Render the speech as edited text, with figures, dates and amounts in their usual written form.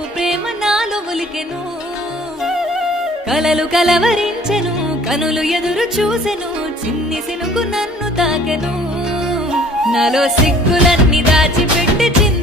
వైపు ప్రేమ నాలో ఒలికెను కలలు కలవరించెను కనులు ఎదురు చూసెను చిన్ని సినుకు నన్ను తాకెను నాలో సిగ్గులన్నీ దాచిపెట్టి చిన్న